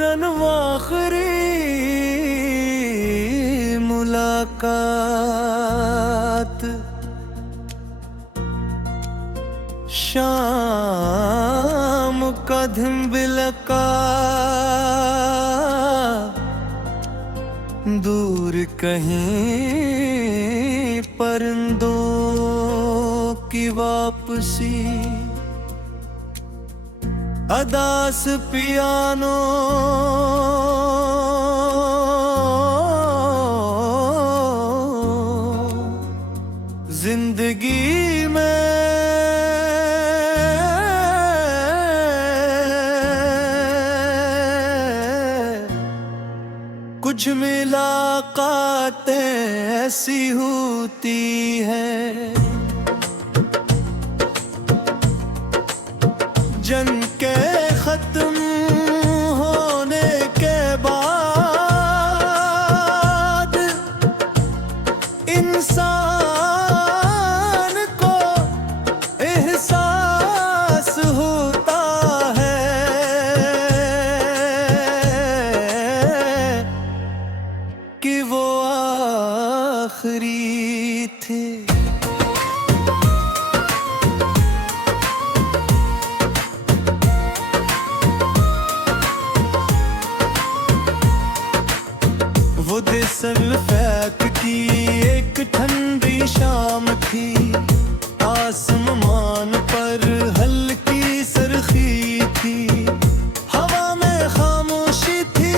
फौरन आखिरी मुलाकात, शाम का धिम्बिलका दूर कहीं परिंदों की वापसी, अदास पियानो जिंदगी में कुछ मुलाकातें ऐसी होती है, जंग के खत्म होने के बाद इंसान को एहसास होता है कि वो आखिरी थे। वो दिसल्फैक की एक ठंडी शाम थी, आसमान पर हल्की सरखी थी, हवा में खामोशी थी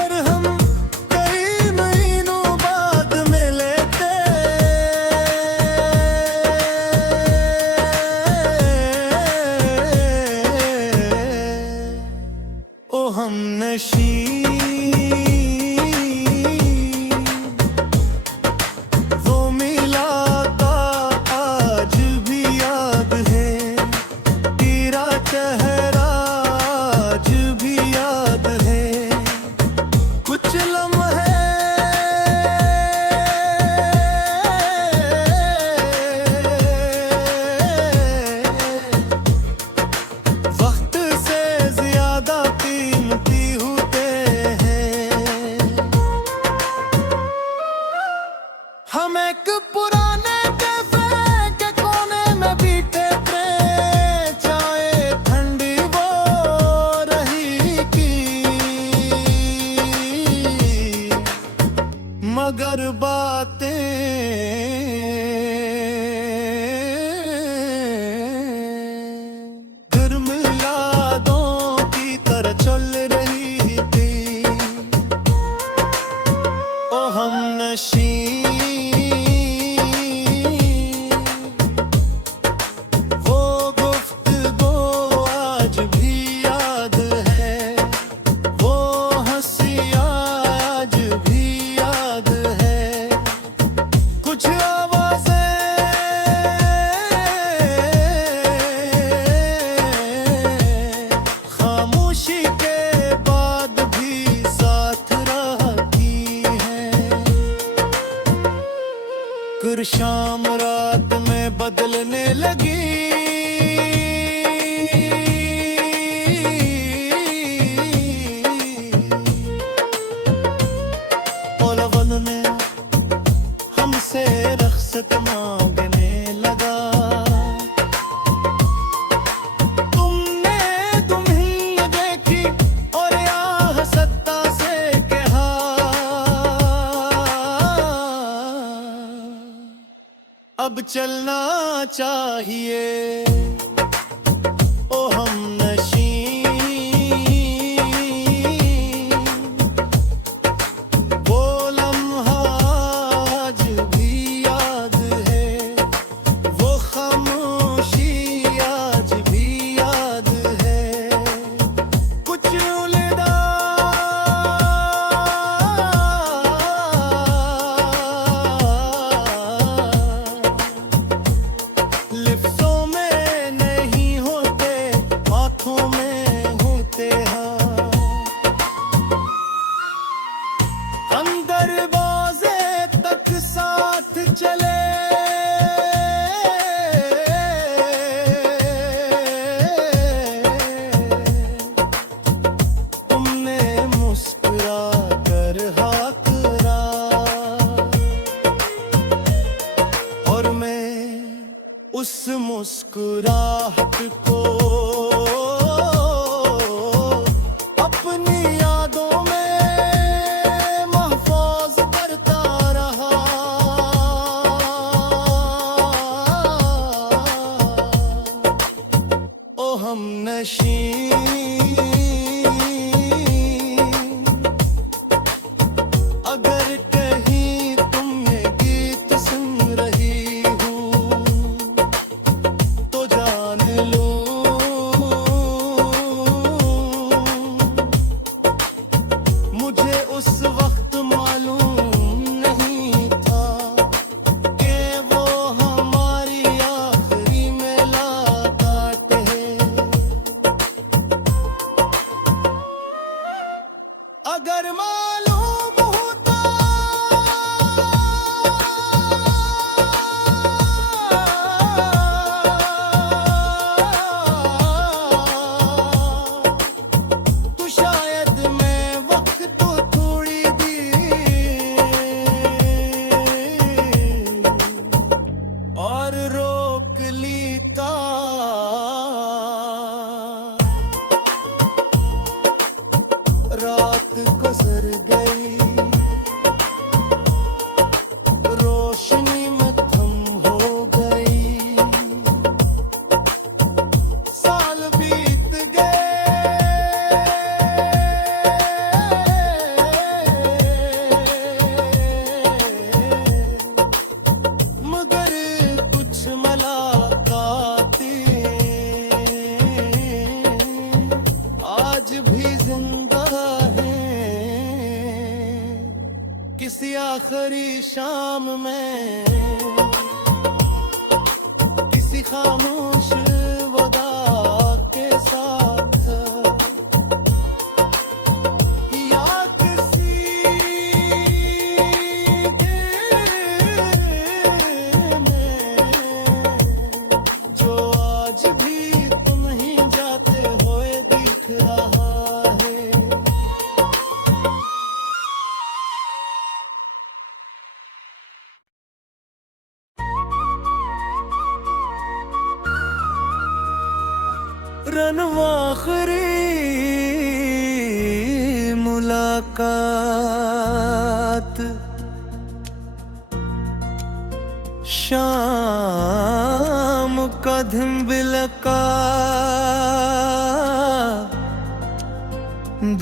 और हम कई महीनों बाद मिले थे। ओ हम नशी हम एक पुराने कैफे के कोने में बीते थे, चाय ठंडी वो रही की, मगर बातें गर्म यादों की तरह चल रही थी। ओ हम नशी शाम रात में बदलने लगी, ओलवन में हमसे रख्सत मांगने लगा। तुमने तुम्हें देखी और यहाँ सत्ता से कहा, अब चलना चाहिए। ओ हम नशी वो लम्हा आज भी याद है, वो खामोशी आज भी याद है। कुछ उलझा लिफ्टों में और मैं उस मुस्कुराहट को अपनी यादों में महफूज करता रहा। ओ हमनशी अगर कहीं तुम ये गीत सुन रही हो तो जान लो मुझे उस वक्त मालूम नहीं था कि वो हमारी आखिरी मुलाकात है। अगर मालूम होता तो शायद मैं वक्त तो थोड़ी देर और रोक लेता। रात गुजर गई, रोशनी मद्धम हो गई, साल बीत गए, मगर कुछ मुलाकातें आज भी जिंदा हैं। किसी आखिरी शाम में किसी खामोश वदा के साथ या किसी दिन में जो आज भी तुम ही जाते हुए दिख रहा है। रनवाखरी मुलाकात शाम का धिम्बिलका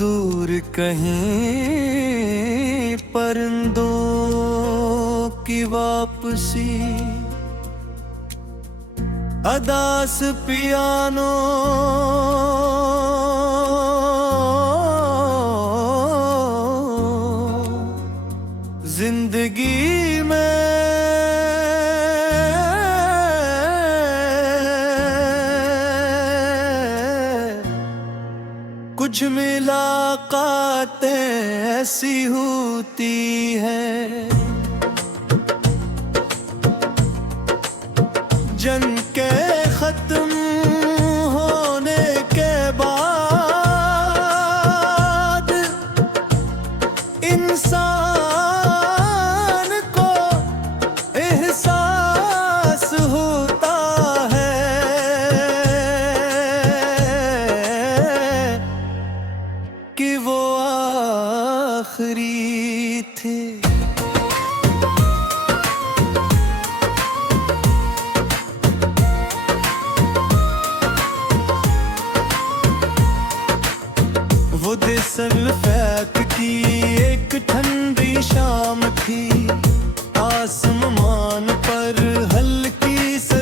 दूर कहीं परिंदों की वापसी अदास पियानो जिंदगी में कुछ मुलाकातें ऐसी होती हैं जंग के खत्म होने के बाद इंसान को एहसास होता है कि वो आखिरी थे। वो दिसलफैक की एक ठंडी शाम थी, आसमान पर हल्की सी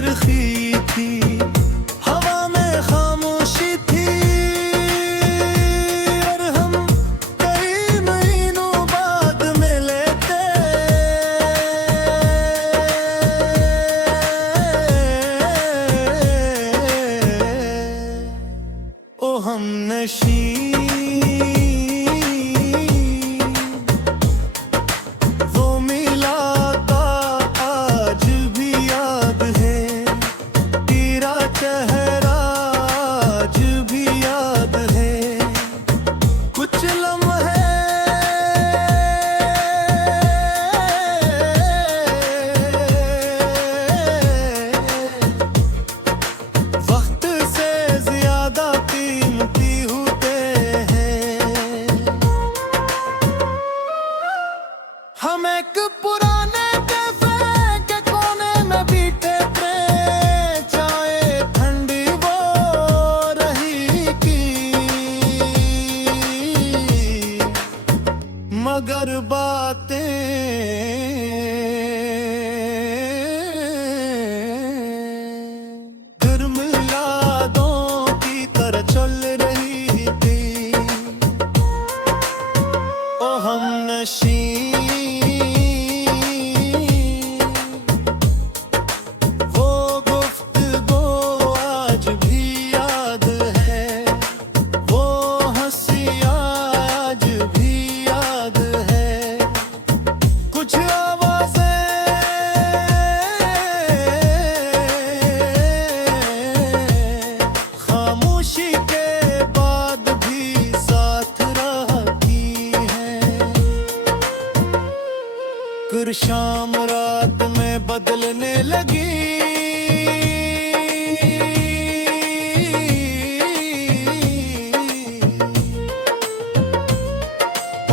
फिर शाम रात में बदलने लगी।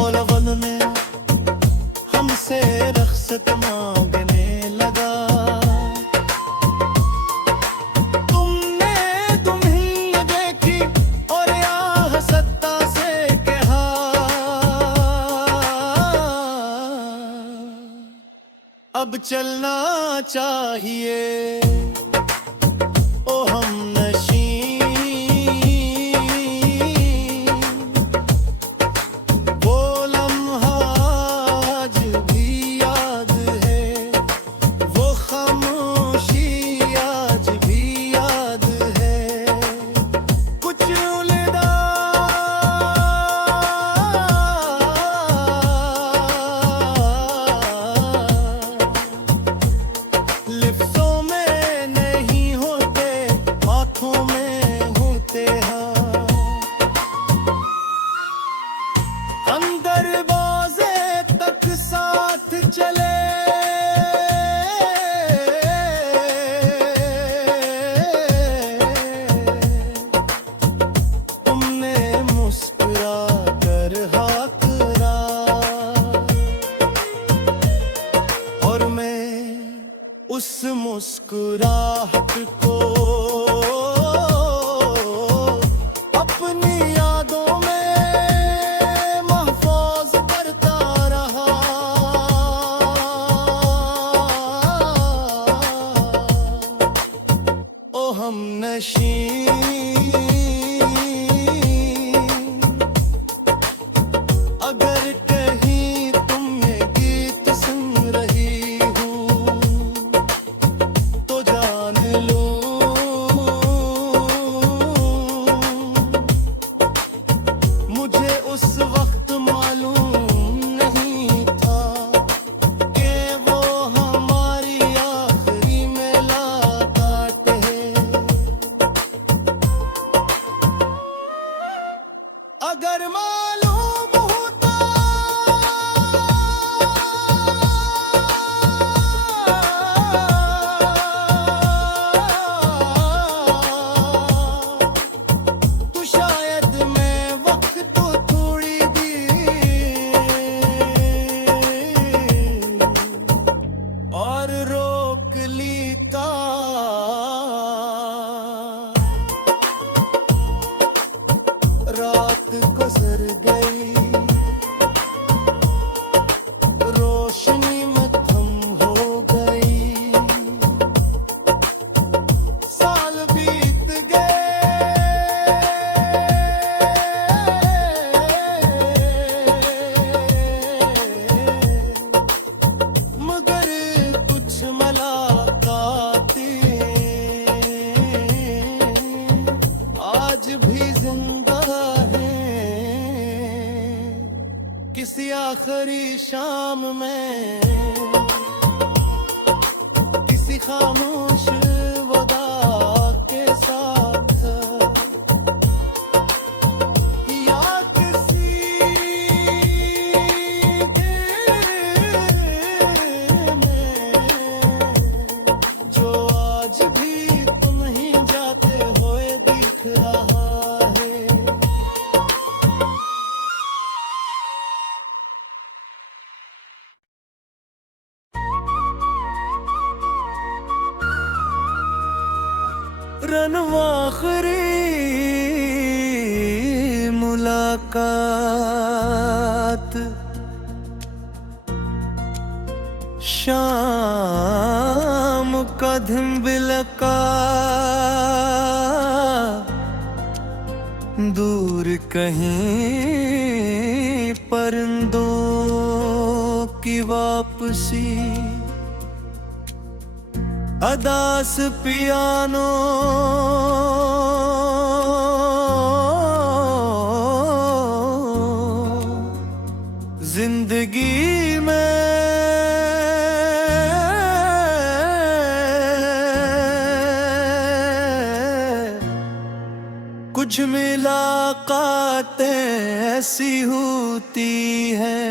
और अव्वल में हमसे रख्सत मांगने लगा। तुमने दुल्हन देखी और यहाँ सत्ता से कहा, अब चलना चाहिए ओ हम नशी। वो लम्हा आज भी याद है, वो खामोशी आज भी याद है। कुछ उलझा लिफ्टों में नहीं होते, हाथों में होते हैं। अंदर बाजे तक साथ चले, तुमने मुस्कुरा कर हाँ करा। और मैं उस मुस्कुराहट को अपनी यादों में महफूज करता रहा। ओ हम नशी, अगर कहीं तुम ये गीत सुन रही हो तो जान लो, मुझे उस वक्त मालूम नहीं था कि वो हमारी आखिरी मुलाकात है। अगर मालूम होता तो शायद मैं वक्त तो थोड़ी दी और रोक ली रात गुजर गई, रोशनी मद्धम हो गई। साल बीत गए, मगर कुछ मुलाकातें आज भी जिंदा है। किसी आखिरी शाम में, किसी खामोश वदा के साथ, या किसी दिल में जो आज भी तुम ही जाते हुए दिख रहा है। रनवाखरी मुलाकात, शाम का धिम्बिलका, दूर कहीं परिंदों की वापसी। अदास पियानो जिंदगी में कुछ मुलाकातें ऐसी होती है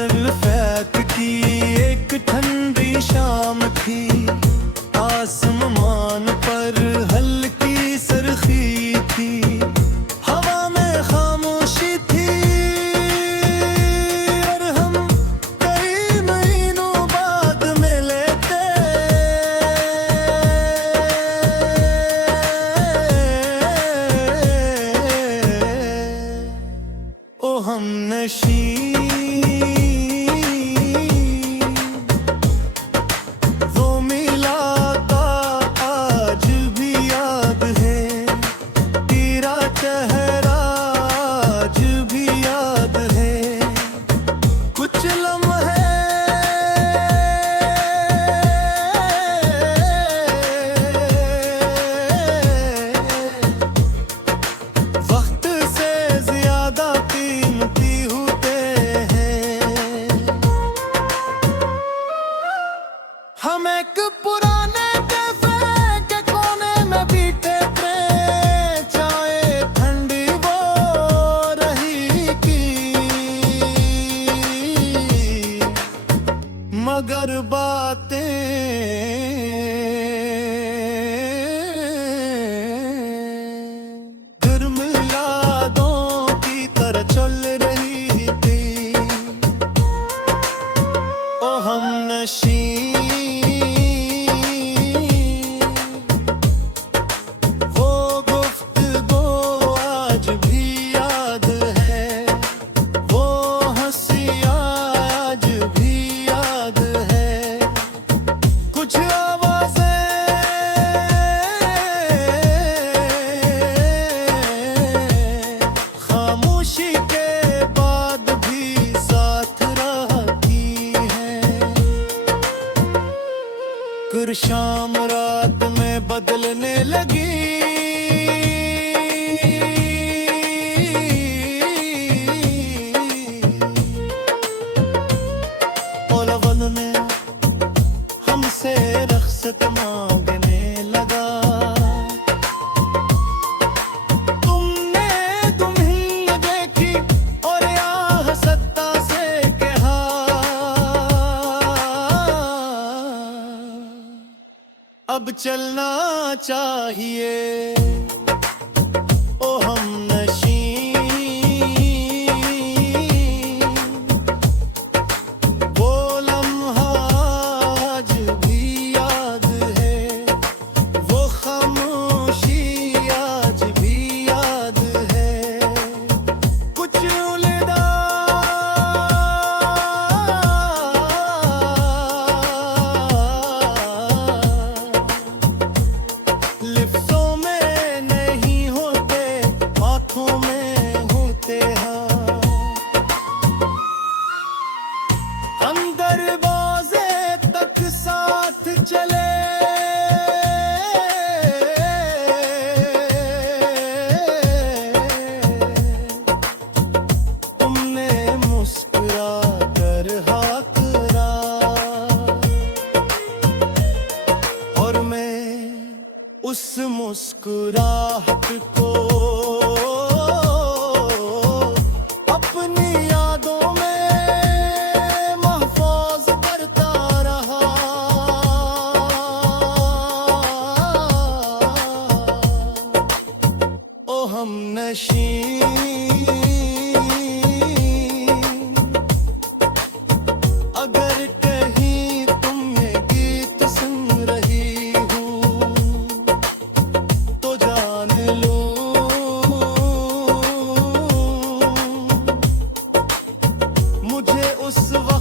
असर फैक की एक ठंडी शाम थी। आसमान पर हल्की सरखी थी, हवा में खामोशी थी, और हम कई महीनों बाद मिले थे। ओ हम नशी हम एक पुराने कैफे के कोने में बीते थे। चाय ठंडी वो रही की, मगर बातें गर्म यादों की तरह चल रही थी। ओ हम नशी शाम रात में बदलने लगी। ओलवन में हमसे रख्सत मांगने लगा। तुमने तुम्हें देखी और यहाँ सत्ता से कहा, अब चलना चाहिए। ओ हम नशी, वो लम्हा आज भी याद है, वो खामोशी आज भी याद है। कुछ उलझा लिफ्टों में नहीं होते, हाथों में होते हैं। अंदर बाजे तक साथ चले, तुमने मुस्कुरा कर हाँ करा, और मैं उस मुस्कुराहट को अपनी यादों में महफूज करता रहा। ओ हम नशी, अगर कहीं तुमने गीत सुन रही तो जान लो, मुझे उस वक्त